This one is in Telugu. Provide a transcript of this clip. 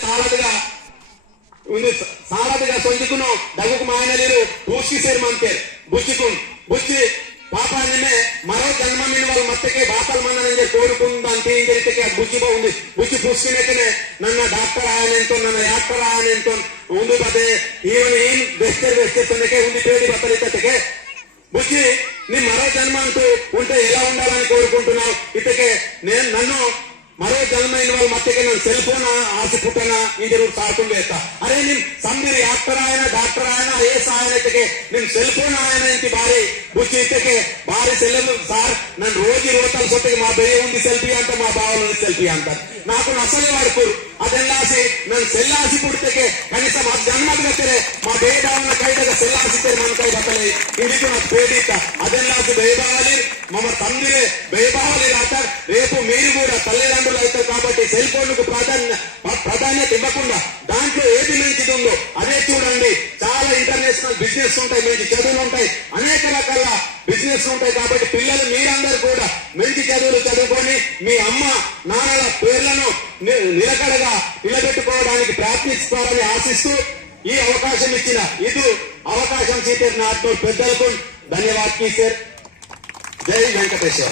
ಸಾಲದಿಗ ಸೊಂಜಿಕುನು ದಗುಕು ಮಾಯನಲಿರು ಪೂರ್ತಿ ಸೇರ್ ಮಂತೇರ್ ಬುಚ್ಚಿಕುನ್ ಬುಚ್ಚಿ ಪಾಪ ನಿನ್ನೆ మరో జన్మ వాళ్ళు మత్తకే బాతలు మందని కోరుకుందంటే ఇంజరితకే బుచ్చి బాగుంది బుచ్చి పూసుకునేకనే నన్ను డాక్టర్ ఆయనంతో నన్ను యాక్టర్ ఆయనంతో ఉంది బదే ఈవెన్ ఏం వెస్టర్తోనకే ఉంది పేడి బతలితకే బుచ్చి నీ మరో జన్మ అంటూ ఉంటే ఎలా ఉండాలని కోరుకుంటున్నావు ఇతకే నేను నన్ను మరో జన్మైన వాళ్ళు మత్తకే నన్ను సెల్ ఫోన్ ఆశ పుట్టనా ఇంజరు సాకుం వేస్తా అరే నేను సంబిరి యాక్టర్ ఆయన డాక్టర్ ఆయన ఐఎస్ ఆయన ఇతకే నేను సెల్ ఫోన్ ఆయన ఇంటి భారీ బుచ్చి ఇతకే భారీ సెల్లు సార్ నన్ను రోజు రోతాలు సొట్టకి మా బెయ్య ఉంది సెల్ఫీ అంట మా బావలు సెల్ఫీ అంటారు నాకు నసలే వాడుకోరు ಅದೆಲ್ಲಾಸಿ ನನ್ನ ಸೆಲ್ಲಾಸಿ ಕೊಡ್ತಕ್ಕೆ ಕನಿಷ್ಠ మా జన్మకు గతరే మా బేదావన కైదగ సెల్లాసితే మన కై గతలే ఇందుకు నాకు పేడిత అదెల్లాసి బేబావాలి మమ తండ్రి బేబావాలి రాతారు రేపు మీరు కూడా తల్లిదండ్రులు అవుతారు కాబట్టి సెల్ ఫోన్ కు ప్రాధాన్యత ఇవ్వకుండా దాంట్లో ఏది మంచిది ఉందో అదే చూడండి చాలా ఇంటర్నేషనల్ బిజినెస్ ఉంటాయి మంచి చదువులు ఉంటాయి అనేక రకాల బిజినెస్ ఉంటాయి కాబట్టి పిల్లలు మీరందరూ కూడా మంచి చదువులు చదువుకొని మీ అమ్మ నాన్నల పేర్లను నిలకడగా నిలబెట్టుకోవడానికి ప్రయత్నిస్తారని ఆశిస్తూ ఈ అవకాశం ఇచ్చిన ఇది అవకాశం చేసిన పెద్దలకు ధన్యవాదాలు సార్. జై వెంకటేశ్వర.